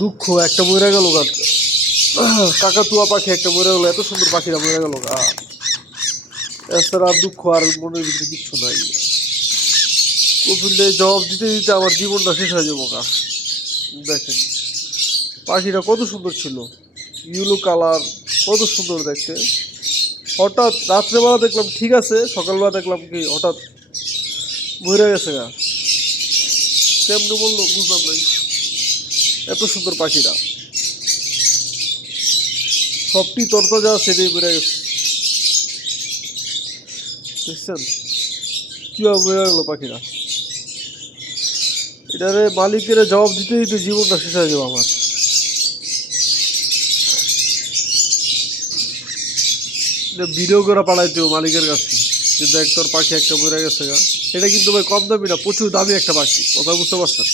দুঃখ একটা মরে গেল গা। কাকাতুয়া পাখি একটা মরে গেল, এত সুন্দর পাখিরা মরে গেল গা। এছাড়া আর দুঃখ আর মনের ভিতরে কিচ্ছু নাই। কপিলে জবাব দিতে দিতে আমার জীবনটা শেষ হয়ে যাবো গা। দেখেন পাখিটা কত সুন্দর ছিল, ইউলো কালার, কত সুন্দর দেখতে। হঠাৎ রাত্রেবেলা দেখলাম ঠিক আছে, সকালবেলা দেখলাম কি হঠাৎ মরে গেছে গা। কেমনে বললো বুঝলাম নাই। এত সুন্দর পাখিরা সবটি তরতাজা, সেটাই মরে গেছে। দেখছেন কিভাবে মরে গেল পাখিরা। এটারে মালিকের জবাব দিতে দিতে জীবনটা শেষ হয়ে যাবো আমার। ভিডিও করে পাঠাইতে মালিকের কাছে যে দেখ তোর পাখি একটা মরে গেছে গা। এটা কিন্তু ভাই কম দামি না, প্রচুর দামি একটা পাখি, কথা বুঝতে পারছেন।